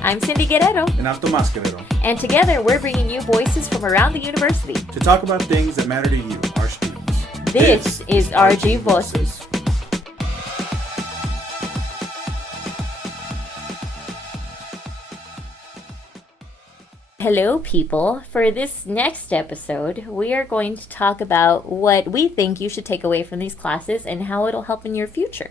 I'm Cyndy Guerrero. And I'm Tomas Guerrero. And together we're bringing you voices from around the university to talk about things that matter to you, our students. This is RGVoces. Hello, people. For this next episode, we are going to talk about what we think you should take away from these classes and how it'll help in your future.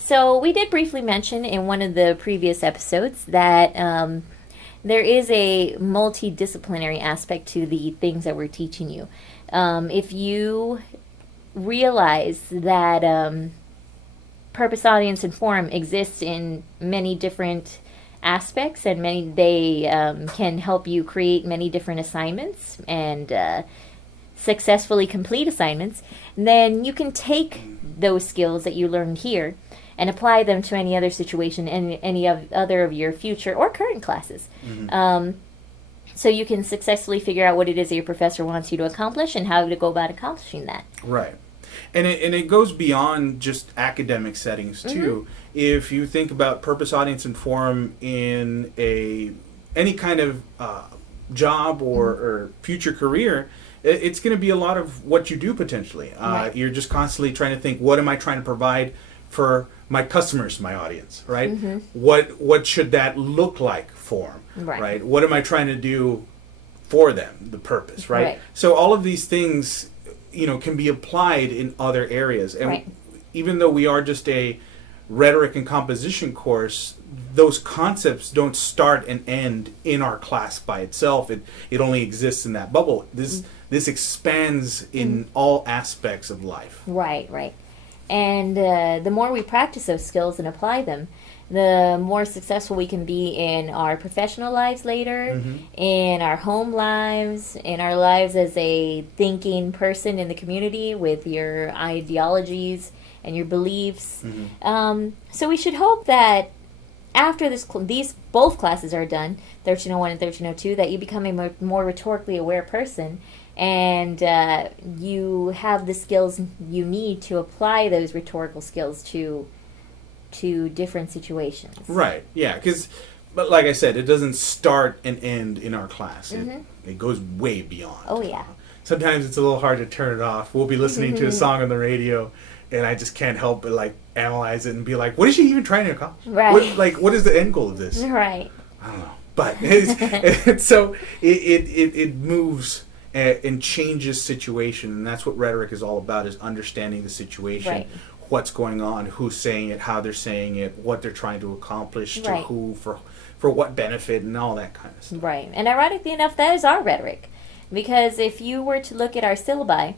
So we did briefly mention in one of the previous episodes that there is a multidisciplinary aspect to the things that we're teaching you. If you realize that purpose, audience, and form exists in many different aspects, and they can help you create many different assignments and successfully complete assignments, then you can take those skills that you learned here and apply them to any other situation in any other of your future or current classes. Mm-hmm. So you can successfully figure out what it is that your professor wants you to accomplish and how to go about accomplishing that. Right. And it goes beyond just academic settings too. Mm-hmm. If you think about purpose, audience, and form in any kind of job or future career, it's going to be a lot of what you do potentially. Right. You're just constantly trying to think, what am I trying to provide for my customers, my audience, right? Mm-hmm. What should that look like for them, right? What am I trying to do for them, the purpose, right? So all of these things, can be applied in other areas. And even though we are just a rhetoric and composition course, those concepts don't start and end in our class by itself. It only exists in that bubble. This expands in all aspects of life. Right. And the more we practice those skills and apply them, the more successful we can be in our professional lives later, in our home lives, in our lives as a thinking person in the community with your ideologies and your beliefs. So we should hope that after these both classes are done, 1301 and 1302, that you become a more rhetorically aware person, and you have the skills you need to apply those rhetorical skills to different situations. Right, yeah, but like I said, it doesn't start and end in our class. It goes way beyond. Oh, yeah. Sometimes it's a little hard to turn it off. We'll be listening to a song on the radio, and I just can't help but analyze it and be like, what is she even trying to accomplish? Right. What is the end goal of this? Right. I don't know. But so it moves and changes situation, and that's what rhetoric is all about, is understanding the situation, what's going on, who's saying it, how they're saying it, what they're trying to accomplish, to who, for what benefit, and all that kind of stuff. Right. And ironically enough, that is our rhetoric. Because if you were to look at our syllabi,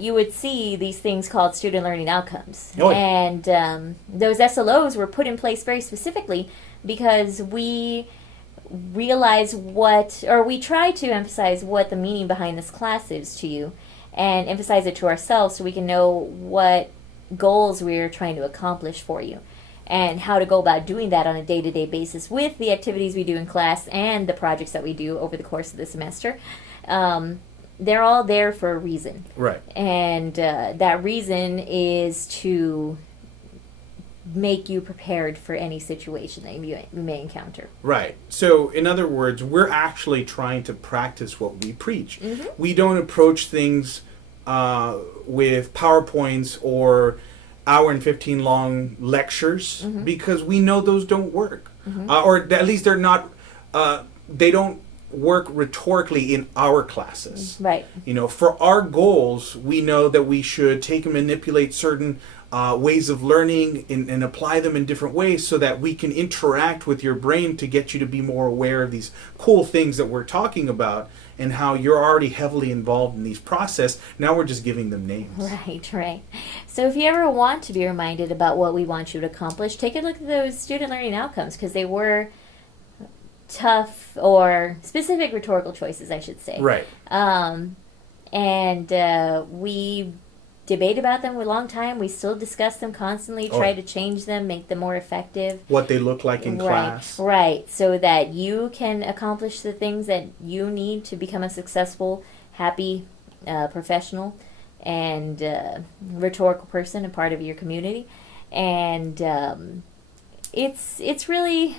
you would see these things called student learning outcomes. Oh, yeah. And those SLOs were put in place very specifically because we realize we try to emphasize what the meaning behind this class is to you, and emphasize it to ourselves so we can know what goals we're trying to accomplish for you, and how to go about doing that on a day-to-day basis with the activities we do in class and the projects that we do over the course of the semester. They're all there for a reason. Right. And that reason is to make you prepared for any situation that you may encounter. Right. So, in other words, we're actually trying to practice what we preach. We don't approach things with PowerPoints or hour and 15 long lectures because we know those don't work. Or at least they're not, they don't work rhetorically in our classes. Right. For our goals, we know that we should take and manipulate certain ways of learning and apply them in different ways so that we can interact with your brain to get you to be more aware of these cool things that we're talking about and how you're already heavily involved in these process. Now we're just giving them names. Right. So if you ever want to be reminded about what we want you to accomplish, take a look at those student learning outcomes, because they were tough or specific rhetorical choices, I should say. Right. And we debate about them for a long time. We still discuss them constantly, try to change them, make them more effective. What they look like in class. Right, so that you can accomplish the things that you need to become a successful, happy professional and rhetorical person, a part of your community. And it's really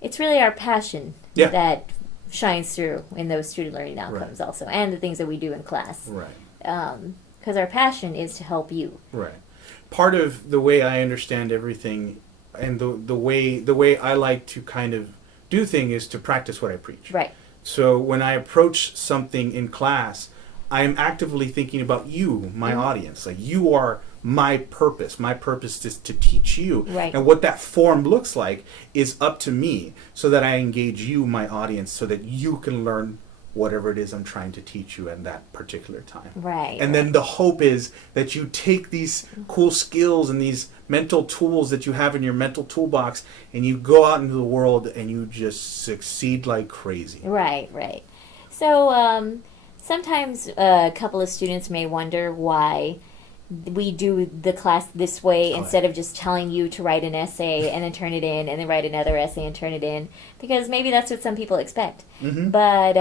it's really our passion Yeah. that shines through in those student learning outcomes also, and the things that we do in class. Right. Because our passion is to help you. Right. Part of the way I understand everything, and the way I like to kind of do things, is to practice what I preach. Right. So when I approach something in class, I am actively thinking about you, my audience. Like, you are my purpose. My purpose is to teach you. Right. And what that form looks like is up to me, so that I engage you, my audience, so that you can learn whatever it is I'm trying to teach you at that particular time. Right. And then the hope is that you take these cool skills and these mental tools that you have in your mental toolbox, and you go out into the world and you just succeed like crazy. Right, right. So sometimes a couple of students may wonder why we do the class this way instead of just telling you to write an essay and then turn it in, and then write another essay and turn it in, because maybe that's what some people expect. But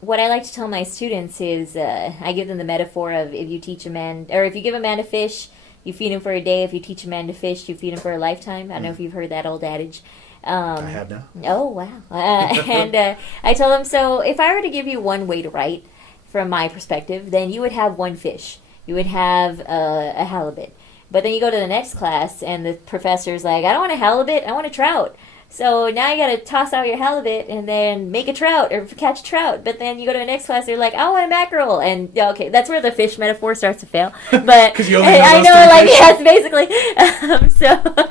what I like to tell my students is I give them the metaphor of, if you teach a man, or if you give a man a fish, you feed him for a day. If you teach a man to fish, you feed him for a lifetime. I don't know if you've heard that old adage. I have now. Oh, wow. And I tell them, so if I were to give you one way to write, from my perspective, then you would have one fish. You would have a halibut. But then you go to the next class, and the professor's like, I don't want a halibut, I want a trout. So now you got to toss out your halibut and then make a trout or catch a trout. But then you go to the next class, they're like, I want a mackerel. And okay, that's where the fish metaphor starts to fail. But 'Cause you only know I those know, three like, fish. yes, basically.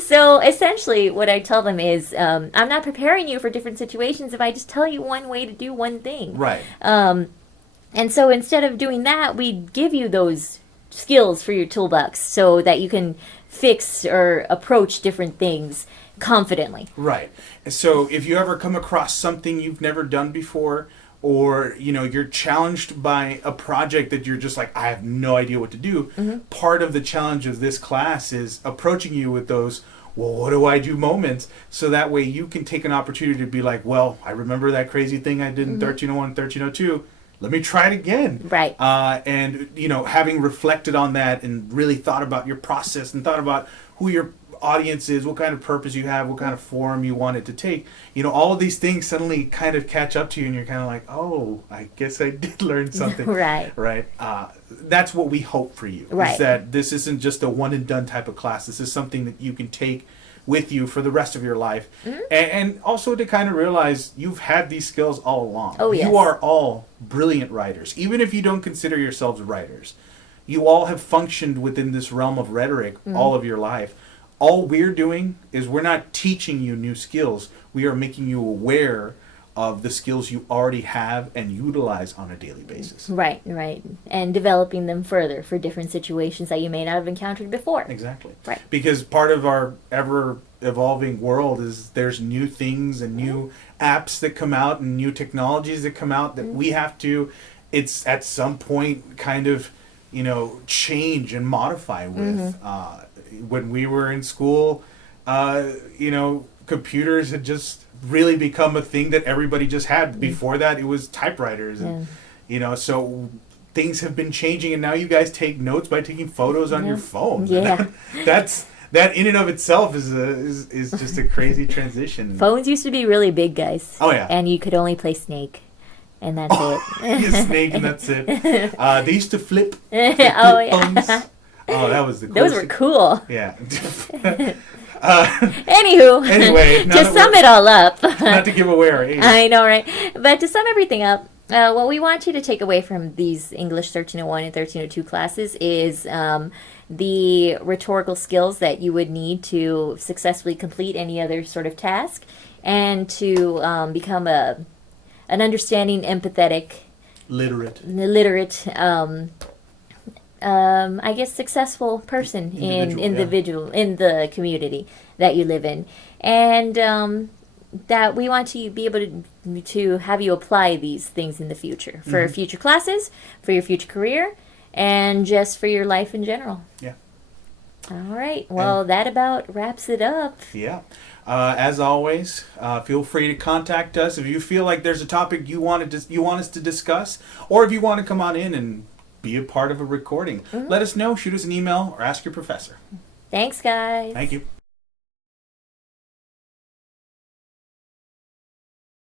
So essentially, what I tell them is, I'm not preparing you for different situations if I just tell you one way to do one thing. Right. And so instead of doing that, we give you those skills for your toolbox so that you can fix or approach different things confidently. Right. So if you ever come across something you've never done before, or you're challenged by a project that you're just like, I have no idea what to do, part of the challenge of this class is approaching you with those, well, what do I do moments, so that way you can take an opportunity to be like, well, I remember that crazy thing I did in 1301, 1302. Let me try it again. Right. And, having reflected on that and really thought about your process and thought about who your audience is, what kind of purpose you have, what kind of form you want it to take, all of these things suddenly kind of catch up to you, and you're kind of like, oh, I guess I did learn something. Right. Right. That's what we hope for you. Right. Is that this isn't just a one and done type of class. This is something that you can take with you for the rest of your life, and also to kind of realize you've had these skills all along. Oh, yes. You are all brilliant writers, even if you don't consider yourselves writers. You all have functioned within this realm of rhetoric all of your life. All we're doing is we're not teaching you new skills. We are making you aware of the skills you already have and utilize on a daily basis. Right, right. And developing them further for different situations that you may not have encountered before. Exactly. Right. Because part of our ever evolving world is there's new things and new apps that come out and new technologies that come out that we have to, it's at some point kind of, change and modify with. When we were in school, computers had just really become a thing that everybody just had. Before that, it was typewriters, and so things have been changing, and now you guys take notes by taking photos on your phone. Yeah. That in and of itself is just a crazy transition. Phones used to be really big, guys. Oh yeah. And you could only play Snake, and that's it. Snake, and that's it. They used to flip Oh yeah. phones. Oh, that was the Those coolest. were cool. Yeah. Anywho, Anyway, to sum it all up. Not to give away our age. I know, right? But to sum everything up, what we want you to take away from these English 1301 and 1302 classes is the rhetorical skills that you would need to successfully complete any other sort of task, and to become an understanding, empathetic, literate, I guess, successful person in the community that you live in, and that we want to be able to have you apply these things in the future for future classes, for your future career, and just for your life in general. Yeah. All right. Well, that about wraps it up. Yeah. As always, feel free to contact us if you feel like there's a topic you want us to discuss, or if you want to come on in and be a part of a recording. Let us know. Shoot us an email or ask your professor. Thanks, guys. Thank you.